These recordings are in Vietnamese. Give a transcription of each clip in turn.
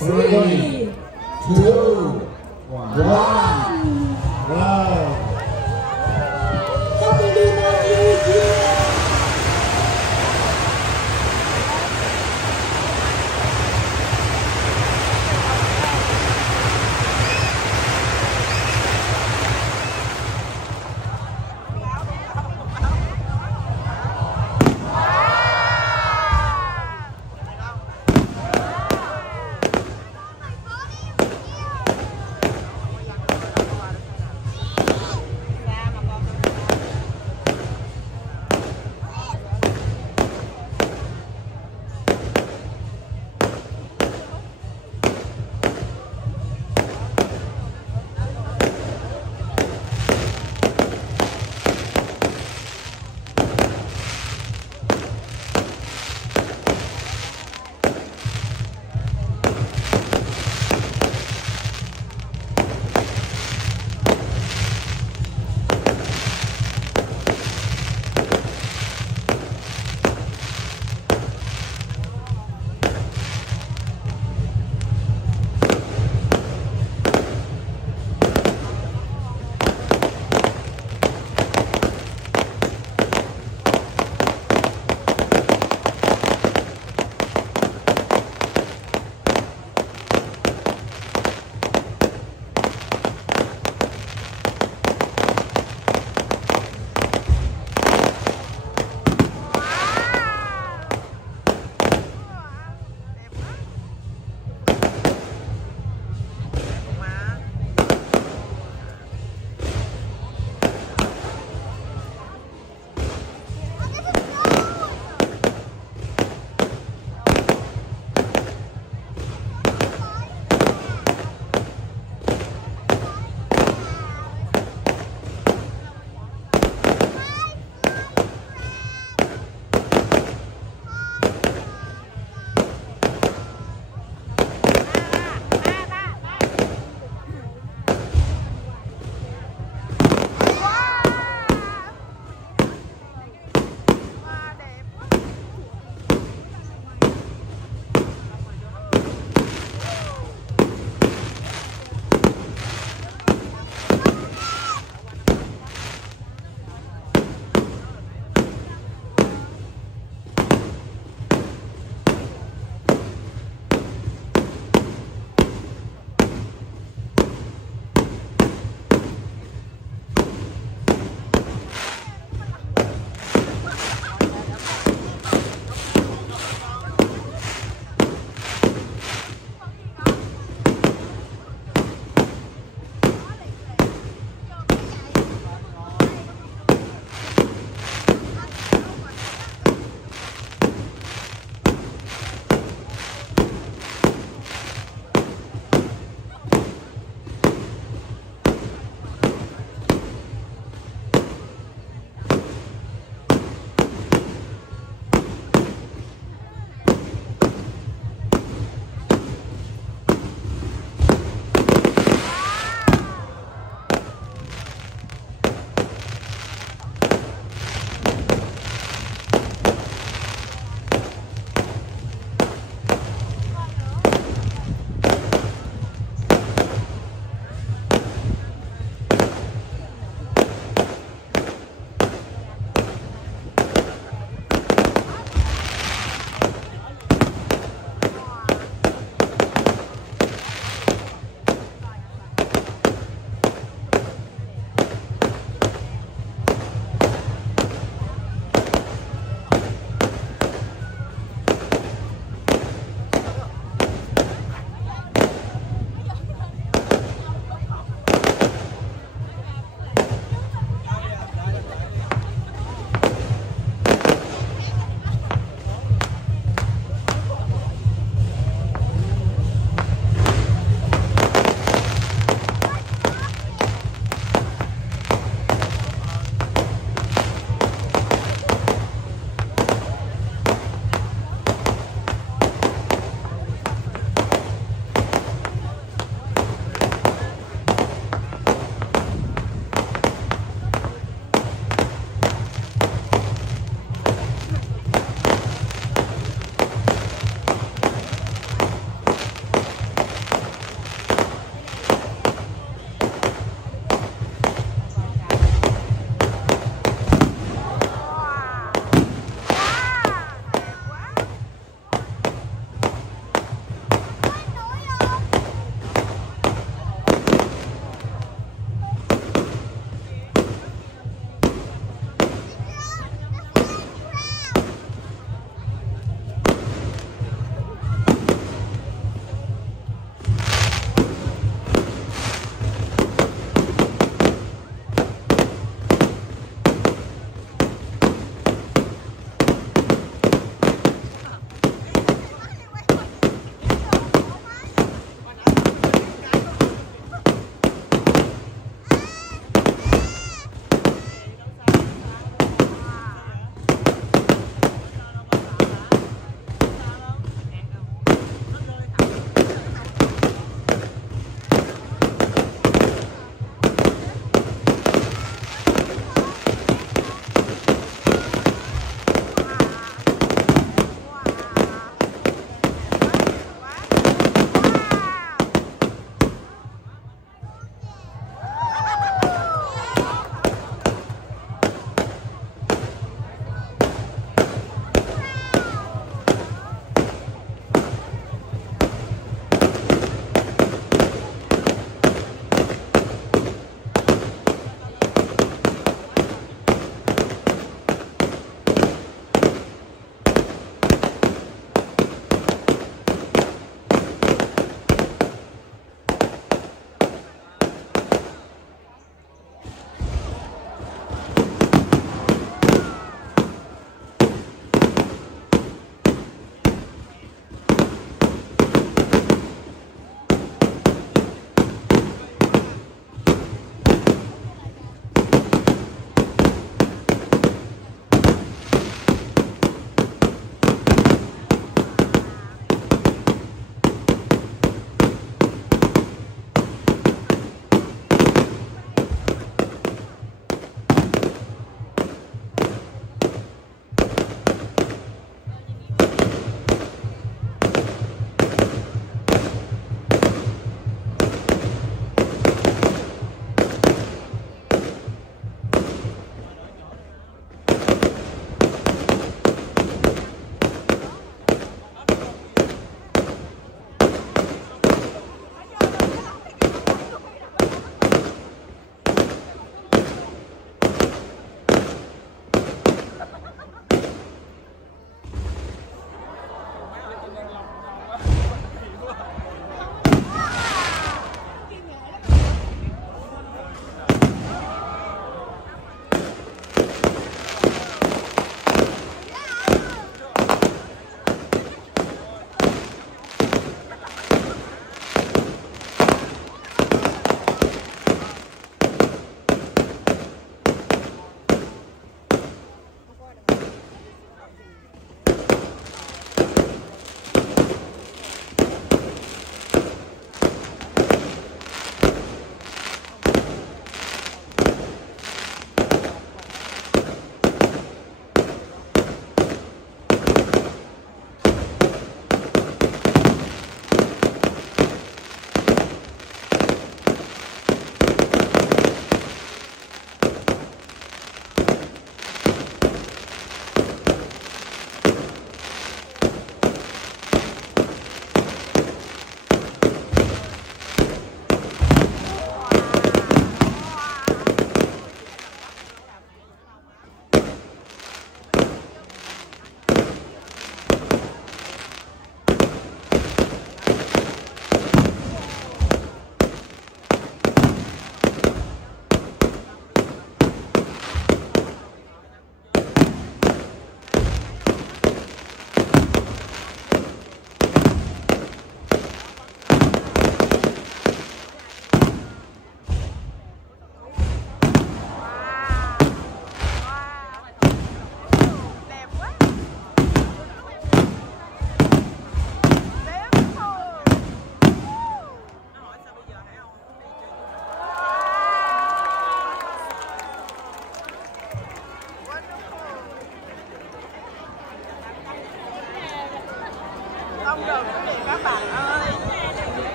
3, 2, 1. Rồi.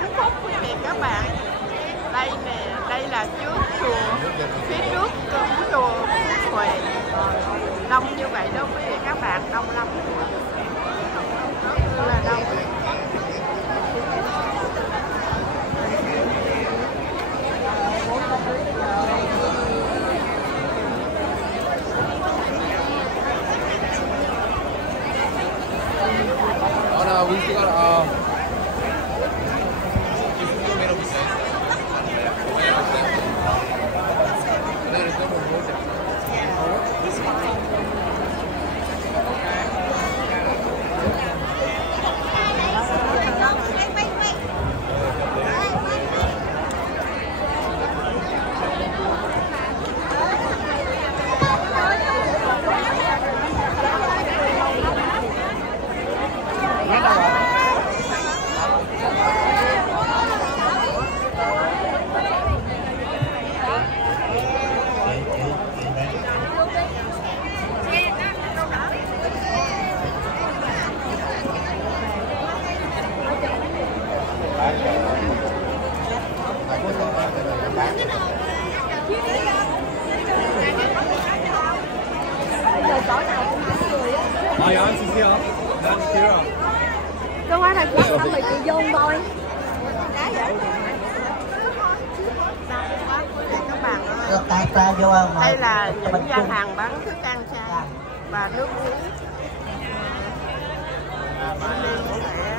9 phút quý vị các bạn. Đây nè, đây là trước chùa, phía trước chùa Phú Huệ. Đông như vậy đó quý vị các bạn, đông lắm. Rất là đông. We still got Cái hóa này của mày chị vô thôi. Các bạn ơi, đây là những gian hàng bán thức ăn chay và nước uống. Mình sẽ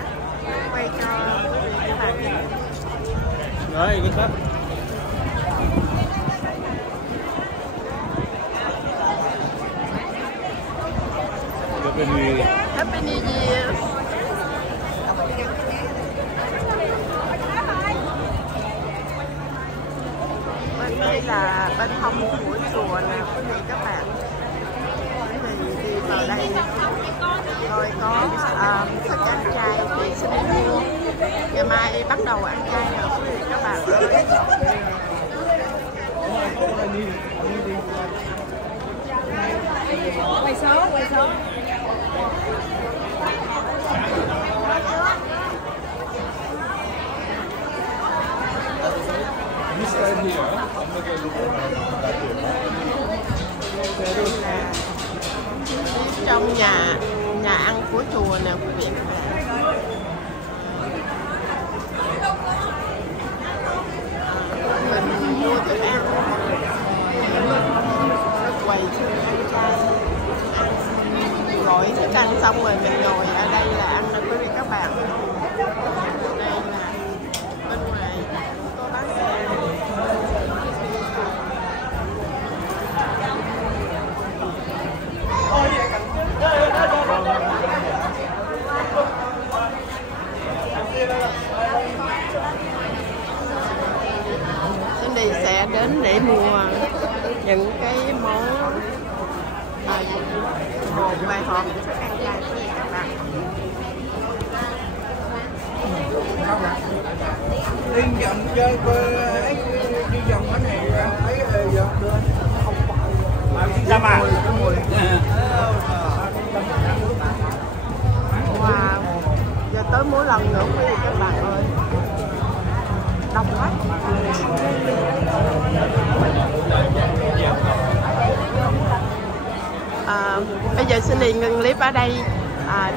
quay cho quý vị các bạn nhìn. Rồi, good stuff. Happy New Year. Bên đây là bên hông của chùa nè quý vị các bạn. Thì đi vào đây rồi có thức ăn chay thì xin mua. Ngày mai bắt đầu ăn chay rồi quý vị các bạn ơi. Quay số. Trong nhà ăn của chùa nè quý vị. Mình mua thức ăn, quầy thức ăn chay, gọi thức ăn xong rồi mình ngồi ở đây là ăn nè quý vị các bạn. Đây là bên ngoài có bán xe. Cindy sẽ đến để mua những cái món một vài hộp thức ăn chay các bạn. Đi vòng chơi đi vòng cái này thấy giờ đưa không phải mà Wow, giờ tới mỗi lần nữa quý vị các bạn ơi, đông quá. Bây giờ xin đi ngưng clip ở đây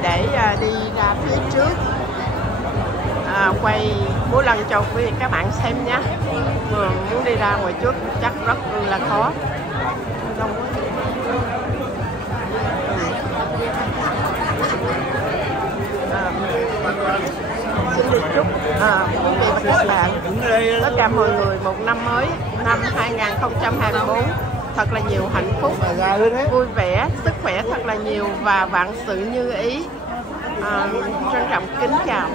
để đi ra phía trước quay mỗi lần cho quý vị các bạn xem nhé. Muốn đi ra ngoài trước chắc rất là khó. Đông quá. Xin được chúc quý vị và các bạn, tất cả mọi người một năm mới, năm 2024 thật là nhiều hạnh phúc, vui vẻ, sức khỏe thật là nhiều và vạn sự như ý. Trân trọng kính chào.